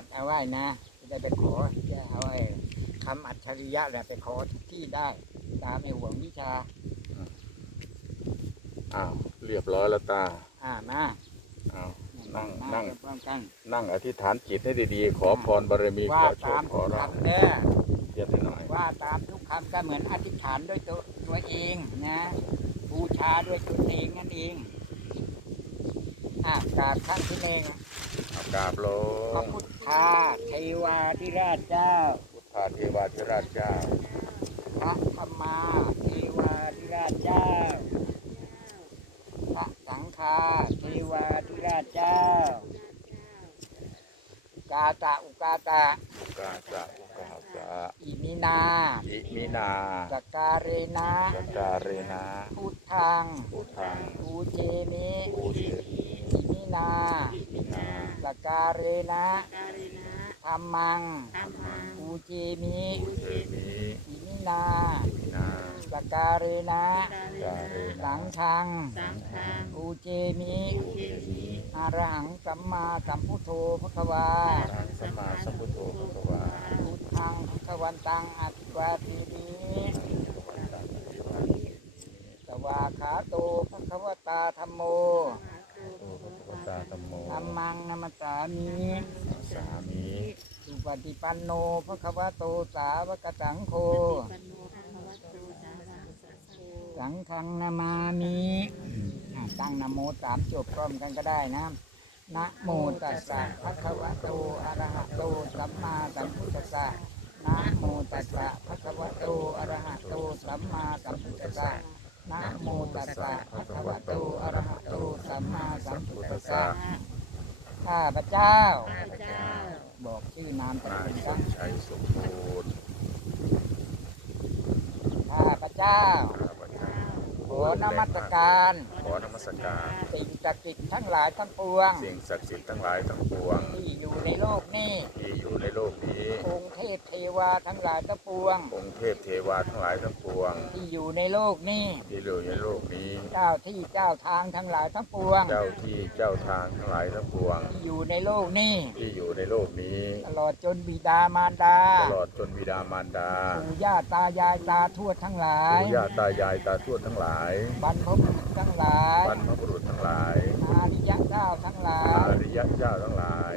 อัดเอาไว้นะจะได้ไปขอจะเอาไอ้คำอัจฉริยะแหละไปขอทุกที่ได้ ตามไม่ห่วงวิชา อ้าวเรียบร้อยแล้วตาอ่ามาอ้าวนั่งมานั่งพร้อมกันนั่งอธิษฐานจิตให้ดีๆ ขอพรบารมีขว่าอโชตาคมขทุอกราบคำเด้อเทียบให้หน่อยว่าตามทุกคำก็เหมือนอธิษฐานด้วยตัวตัวเองนะบูชาด้วยตัวเองนั่นเองอ่ากราบขั้นที่หนึ่งเอา กราบลพระงพุทธาเทวาธิราชเจ้า พุทธาเทวาธิราชเจ้า พระธรรมาเทวาธิราชเจ้า พระสังฆาเทวาธิราชเจ้า กาตะอุกาตะ อุกาสะอุกาสะอิมินาอิมินาสการเรนะสการเรนะพุทธัง พุทธังปูเจมิปูเชอิมินามินา สการเรนะธรรมังธัมมังปูเจมิปูเชมิอิมินามินาสการเรนะสการเรสันะงฆังปูเจมิปูเชมิอรหังสัมมาสัมพุทโธพระวาทางสมมาสัมพุทโธพระกวาพุทธังพระวันตังอภิวาทีมิสวาขาโตพระควตาธรรมโม โอภะคะวะตาธัมโมธรรมังนัมสสามิสามิสุปฏิปันโนพระควโตสาวกสังโฆ สังฆังนามามิอะตั้งนะโมสามจบพร้อมกันก็ได้นะ นะโมตัสสะภะคะวะโตอะระหะโตสัมมาสัมพุทธัสสะ นะโมตัสสะภะคะวะโตอะระหะโตสัมมาสัมพุทธัสสะ นะโมตัสสะภะคะวะโตอะระหะโตสัมมาสัมพุทธัสสะข้าพเจ้าบอกชื่อนามตะนายกุลสกันมชัยสมบูรณ์ข้าพเจ้า ข้าพเจ้าขอนมัสการ ขอนมัสการ สิ่งศักดิ์สิทธิ์ทั้งหลายทั้งปวง สิ่งศักดิ์สิทธิ์ทั้งหลายทั้งปวง ที่อยู่ ในโลกนี้ที่อยู่ในโลกนี้ องค์เทพเทวาทั้งหลายทั้งปวง องค์เทพเทวาทั้งหลายทั้งปวง ที่อยู่ในโลกนี้ ที่อยู่ในโลกนี้ เจ้าที่เจ้าทางทั้งหลายทั้งปวง เจ้าที่เจ้าทางทั้งหลายทั้งปวง ที่อยู่ในโลกนี้ ที่อยู่ในโลกนี้ ตลอดจนบิดามารดาตลอดจนบิดามารดาปู่ย่าตายายตาทวดทั้งหลาย ปู่ย่าตายายตาทวดทั้งหลาย บรรพบุรุษทั้งหลาย บรรพบุรุษทั้งหลาย อาริยะเจ้าทั้งหลาอายริยะเจ้าทั้งหลาย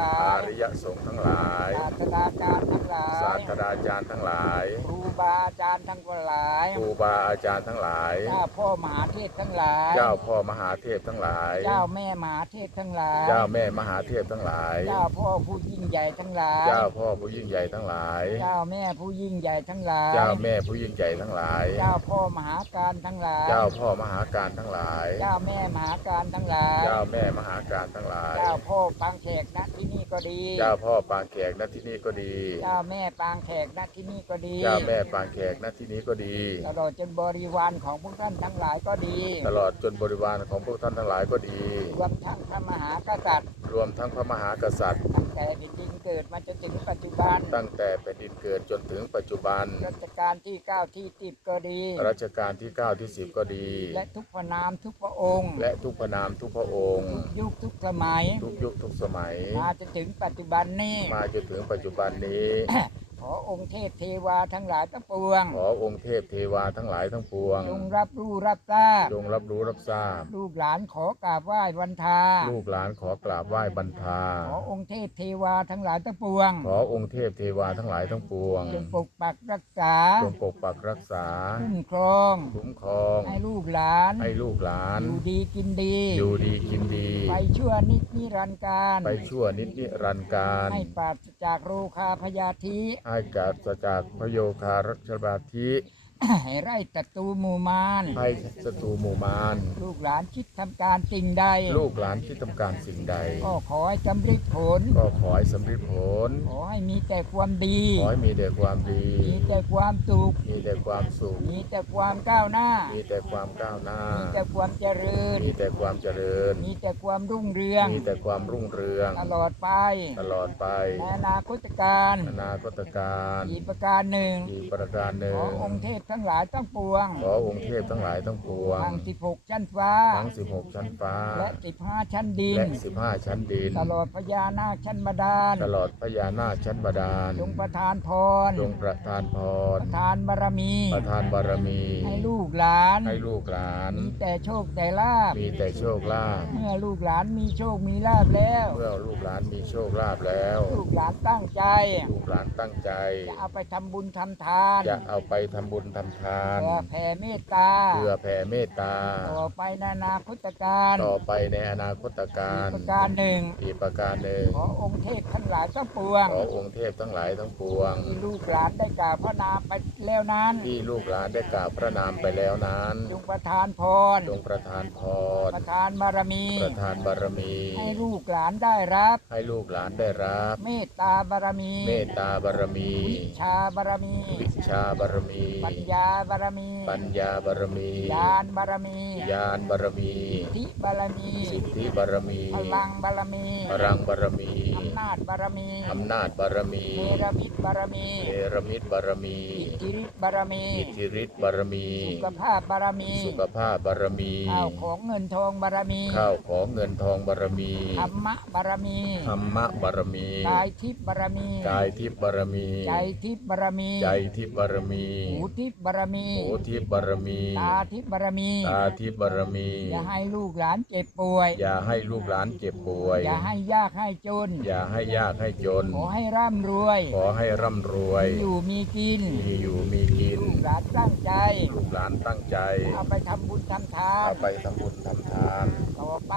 หลาอายริยสงฆ์ทั้งหลาย ศาสดาจารย์ทั้งหลาศายสตราจารย์ทั้งหลาย ครูบาอาจารย์ทั้งหลายครูบาอาจารย์ทั้งหลาย เจ้าพ่อมหาเทพทั้งหลาย เจ้าพ่อมหาเทพทั้งหลาย เจ้าแม่มหาเทพทั้งหลาย เจ้าแม่มหาเทพทั้งหลาย เจ้าพ่อผู้ยิ่งใหญ่ทั้งหลาย เจ้าพ่อผู้ยิ่งใหญ่ทั้งหลาย เจ้าแม่ผู้ยิ่งใหญ่ทั้งหลาย เจ้าแม่ผู้ยิ่งใหญ่ทั้งหลาย เจ้าพ่อมหาการทั้งหลาย เจ้าพ่อมหาการทั้งหลาย เจ้าแม่มหาการทั้งหลาย เจ้าแม่มหาการทั้งหลายเจ้าพ่อปางแขกณที่นี่ก็ดี เจ้าพ่อปางแขกณที่นี่ก็ดี เจ้าแม่ปางแขกณที่นี่ก็ดีเจ้าแม่ปางแขกณที่นี้ก็ดี ตลอดจนบริวารของพวกท่านทั้งหลายก็ดีตลอดจนบริวารของพวกท่านทั้งหลายก็ดี รวมทั้งพระมหากษัตริย์ รวมทั้งพระมหากษัตริย์ตั้ง แต่แผ่นดินเกิดมาจนถึงปัจจุบัน ตั้งแต่แผ่นดินเกิดจนถึงปัจจุบัน รัชกาลที่เก้าที่ติดก็ดี รัชกาลที่ 9 ที่ 10 ก็ดี และทุกพระนามทุกพระองค์ และทุกพระนามทุกพระองค์ ยุคทุกสมัย ทุกยุคทุกสมัย มาจนถึงปัจจุบันนี้ มาจนถึงปัจจุบันนี้ ขอองค์เทพเทวาทั้งหลายทั้งปวง ขอองค์เทพเทวาทั้งหลายทั้งปวง จงรับรู้รับทราบ จงรับรู้รับทราบ ลูกหลานขอกราบไหว้วันทา ลูกหลานขอกราบไหว้บรรทา ขอองค์เทพเทวาทั้งหลายทั้งปวง ขอองค์เทพเทวาทั้งหลายทั้งปวง จงปกปักรักษา จงปกปักรักษา คุ้มครอง คุ้มครอง ให้ลูกหลาน ให้ลูกหลาน อยู่ดีกินดี อยู่ดีกินดี ไปชั่วนิจนิรันดร์การ ไปชั่วนิดนิรันดร์การ ให้ปราศจากโรคาพยาธิ ใให้กาศจากพโยคารัชบาธิ ให้ไร่ตัตูหมู่มารให้ศัตรูหมู่มาร ลูกหลานคิดทำการสิ่งใด ลูกหลานที่ทำการสิ่งใด ก็ขอให้สำเร็จผล ก็ขอให้สำเร็จผล ขอให้มีแต่ความดี ขอให้มีแต่ความดี มีแต่ความสุข มีแต่ความสุข มีแต่ความก้าวหน้า มีแต่ความก้าวหน้า มีแต่ความเจริญ มีแต่ความเจริญ มีแต่ความรุ่งเรือง มีแต่ความรุ่งเรือง ตลอดไปตลอดไปในอนาคตการอนาคตการ อีกประการหนึ่ง อีกประการหขนึ่ององค์เทพเททั้งหลายทั้งปวง ขอองค์เทพทั้งหลายทั้งปวงทั้งสิบหกชั้นฟ้า ทั้ง16ชั้นฟ้า และสิบห้าชั้นดิน และ15ชั้นดิน ตลอดพญานาคชั้นบาดาล ตลอดพญานาคชั้นบาดาลจงประทานพร จงประทานพปรระทานบารมี ประทานบารมี ให้ลูกหลาน ให้ลูกหลาน มีแต่โชคแต่ลาบมีแต่โชคลาภ เมื่อลูกหลานมีโชคมีลาบแล้ว เมื่อลูกหลานมีโชคลาภแล้ว ลูกหลานตั้งใจ ลูกหลานตั้งใจ จะเอาไปทำบุญทำทาน จะเอาไปทำบุญทำทาน เพื่อแผ่เมตตา เพื่อแผ่เมตตา ต่อไปนานาคตการต่อไปในอนาคตการประการหนึ่ง อีกประการหนึ่งขอองค์เทพทั้งหลายทั้งปวง ขอองค์เทพทั้งหลายทั้งปวง ที่ลูกหลานได้กล่าวพระนามไปแล้วนั้น ที่ลูกหลานได้กล่าวพระนามไปแล้วนั้นจงประทานพร จงประทานพร ประทานบารมี ประทานบารมี ให้ลูกหลานได้รับ ให้ลูกหลานได้รับ เมตตาบารมี เมตตาบารมี วิชาบารมี วิชาบารมี ปัญญาบารมี ปัญญาบารมีญาณบารมีญาณบารมี ทิบารมี สิทธิบารมี พลังบารมี พลังบารมี อำนาจบารมีอำนาจบารมีเนรมิตบารมีเนรมิตบารมี อิทธิฤทธิ์บารมี อิทธิฤทธิ์บารมี สุขภาพบารมี สุขภาพบารมี ข้าวของเงินทองบารมีข้าวของเงินทองบารมีธรรมะบารมีธรรมะบารมี กายทิพย์บารมี กายทิพย์บารมี ใจทิพย์บารมี ใจทิพย์บารมี หูทิพย์บารมี หูทิพย์บารมี ตาทิพย์บารมี ตาทิพย์บารมี อย่าให้ลูกหลานเจ็บป่วย อย่าให้ลูกหลานเจ็บป่วย อย่าให้ยากให้จน อย่าให้ยากให้จน ขอให้ร่ำรวย ขอให้ร่ำรวย มีอยู่มีกินมีอยู่มีกิน ลูกหลานตั้งใจ ลูกหลานตั้งใจเอาไปทำบุญทำทาน เอาไปทำบุญทำทาน ต่อไป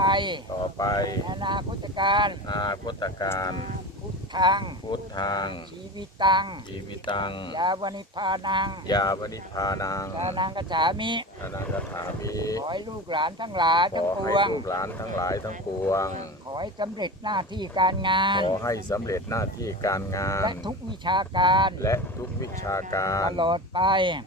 ต่อไปในอนาคตการ อาคตการพุท ธัง พุทธังชีวิตัง ชีวิตัง ยาวนิพพานังยาวนิพพานังยานังกจฉามิอนังกถามิขอให้ลูกหลานทั้งหลายขทั้งอปให้วง ลูกหลานทั้งหลายทั้งปวง ขอให้สำเร็จหน้าที่การงาน ขอให้สำเร็จหน้าที่การงาน และทุกวิชาการและทุกวิชาการ ตลอดไป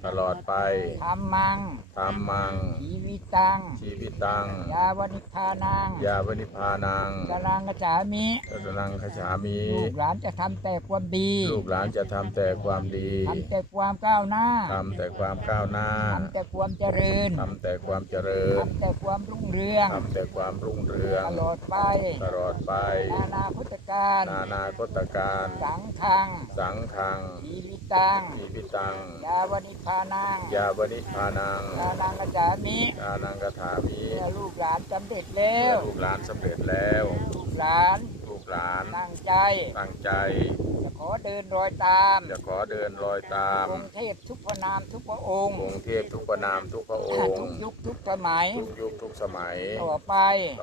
ตลอดไปธรรมัง ธรรมัง ชีวิตัง ชีวิตัง ยาวนิพพานังยาวนิพพานังยานังกจฉามิตตนังขฉามิลูกหลานจะทำแต่ความดีลูกหลานจะทำแต่ความดีทำแต่ความก้าวหน้าทำแต่ความก้าวหน้าทำแต่ความเจริญทำแต่ความเจริญทำแต่ความรุ่งเรืองทำแต่ความรุ่งเรือง ตลอดไปตลอดไป นานาพุทธการนานาคตการสังขังสังฆังชีวิตังชีวิตัง ยาวนิพพานังยาวนิพพานังยานังกจฉามิอานังกถามิเมื่อลูกหลานสำเร็จแล้เมื่อว ลูกหลานสำเร็จแล้ว ลูกหลานลูก หลาน ตั้งใจตั้งใจ จะขอเดินรอยตามจะขอเดินรอยตามองค์เทพทุกพระนามทุกพระองค์องค์เทพทุกประนามทุกพระองทุค์ กยุคทุกสมัยทุกยุคทุกสมัย ต่อไป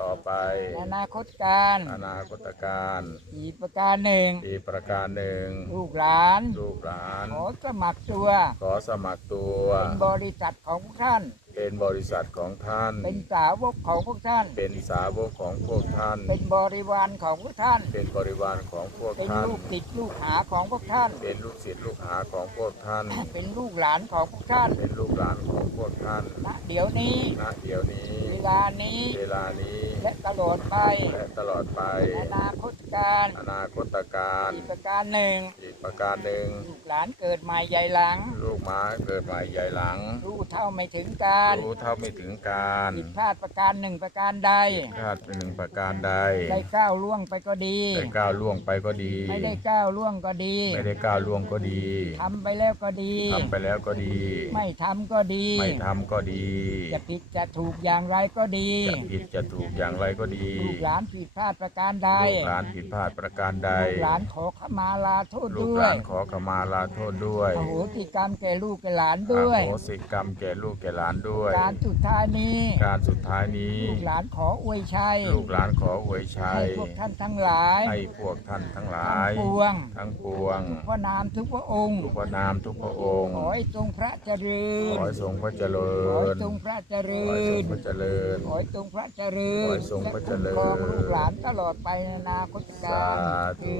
ต่อไป ในอนาคตการอนาคตการอีกประการหนึ่งอีกประการหนึ่งลูกหลาน ลูกหลาน ขอสมัครตัวขอสมัครตัว เป็นบริษัทของพวกท่าน เป็นบริษัทของท่าน เป็นสาวกของพวกท่าน เป็นสาวกของพวกท่าน เป็นบริวารของพวกท่าน เป็นบริวารของพวกเป็นท่าน ลูกติดลูกหาของพวกท่าน เป็นลูกศิษย์ลูกหาของพวกท่าน เป็นลูกหลานของพวกท่านเป็นลูกหลานของพวกท่านณเดี๋ยวนี้ ณเดี๋ยวนี้ เวลานี้ เวลานี้ และตลอดไปและตลอดไปในอนาคตการอนาคตการอีกประการหนึ่ง อีกประการหนึ่ง ลูกหลานเกิดใหม่ใหญ่หลัง ลูกหม้าเกิดใหม่ใหญ่หลัง รู้เท่าไม่ถึงการรู้เท่าไม่ถึงการผิดพลาดประการหนึ่งประการใดพลาดเป็นหนึ่งประการใดได้ก้าวล่วงไปก็ดี ได้ก้าวล่วงไปก็ดี ไม่ได้ก้าวล่วงก็ดี ไม่ได้ก้าวล่วงก็ดีทำไปแล้วก็ดี ทำไปแล้วก็ดี ไม่ทำก็ดี ไม่ทำก็ดีจะผิดจะถูกอย่างไรก็ดีจะผิดจะถูกอย่างไรก็ดีลูกหลานผิดพลาดประการใดลูกหลานผิดพลาดประการใด ลูกหลานขอขมาลาโทษลูกด้หวลายนขอขมาลาโทษด้วยอโหสิกรรมแก่ลูกแก่หลานด้วย อโหสิกรรมแก่ลูกแก่หลานด้วยการสุดท้ายนี้การสุดท้ายนี้ ลูกหลานขออวยชัยลูกหลานขออวยชัให้ยพวกท่านทั้งหลายให้พวกท่านทั้งหลาทั้งย ปวงทั้งปวงทุกพระนามทุกพระองค์ ทุกพระนามทุกพระองค์ ขอให้ทรงพระเจริขญอให้ทรงพระเจริขอให้ญทรงพระเจริขอให้ทรงญ พระเจริญ ขอให้ทรงพระเจริญขอให้ทรงพระเจริญ และคุ้มครองลูกหลานตลอดไปในอนาคตกาสาลธุ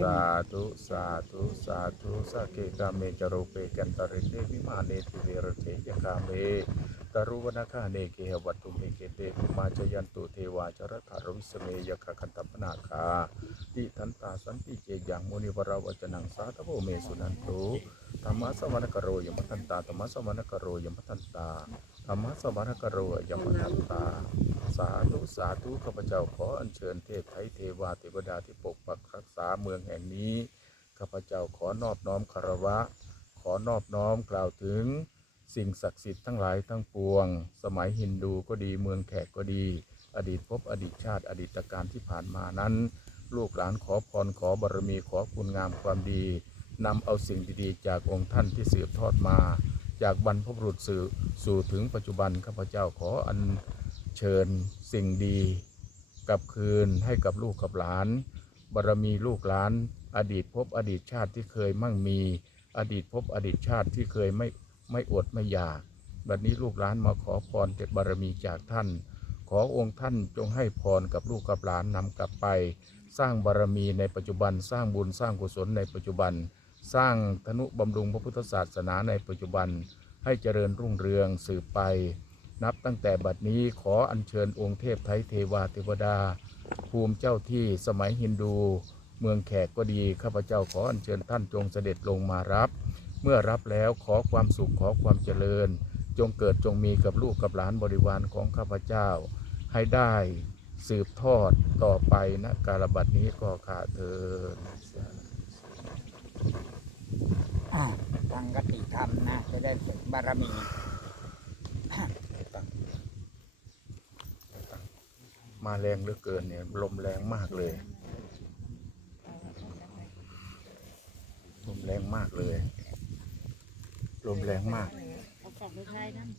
สาธุสาธุสาธุสักเกกาเมจารุเปกันตริเตวิมาเนติเวรเทยคาเม ตารุวนาคาเนเกหวัตุเมเกเตภุมาจยันตุเทวาจรถารวิสเมยคคันตปนาคาติทันตาสันติเจยังมุนิวราวจนังสาธโวเมสุนันตุธรรมะสวรรคโรยมทันตาธรรมะสวรรคโรยมทันตาธรรมะสวรรคโรยมทันตา สาธุสาธุข้าพเจ้าขออัญเชิญเทพไทยเทวาเทวดาที่ปกปักรักษาเมืองแห่งนี้ข้าพเจ้าขอนอบน้อมคารวะ ขอนอบน้อมกล่าวถึง สิ่งศักดิ์สิทธิ์ทั้งหลายทั้งปวง สมัยฮินดูก็ดีเมืองแขกก็ดี อดีตภพอดีตชาติอดีตการที่ผ่านมานั้น ลูกหลานขอพรขอบารมีขอคุณงามความดีนำเอาสิ่งดีๆ จากองค์ท่านที่สืบทอดมา จากบรรพบุรุษสู่สู่ถึงปัจจุบันข้าพเจ้าขออัญเชิญสิ่งดีกลับคืนให้กับลูกกับหลาน บารมีลูกหลาน อดีตภพอดีตชาติที่เคยมั่งมี อดีตภพอดีตชาติที่เคยไม่ ไม่อดไม่อยาก บัดนี้ลูกหลานมาขอพรเจ็บารมีจากท่าน ขอองค์ท่านจงให้พรกับลูกกับหลานนำกลับไป สร้างบารมีในปัจจุบัน สร้างบุญสร้างกุศลในปัจจุบัน สร้างธนุบำรุงพระพุทธศาสนาในปัจจุบัน ให้เจริญรุ่งเรืองสืบไป นับตั้งแต่บัดนี้ขออัญเชิญองค์เทพไทยเทวาเทวดา ภูมิเจ้าที่สมัยฮินดู เมืองแขกก็ดีข้าพเจ้าขออัญเชิญท่านจงเสด็จลงมารับ เมื่อรับแล้วขอความสุขขอความเจริญ จงเกิดจงมีกับลูกกับหลานบริวารของข้าพเจ้า ให้ได้สืบทอดต่อไปนะการบัดนี้ก็ขาเธอญอ่างกติธรรมนะ จะได้ฝึกบารมีมาแรงเหลือเกินเนี่ย ลมแรงมากเลย ลมแรงมากเลย ลมแรงมาก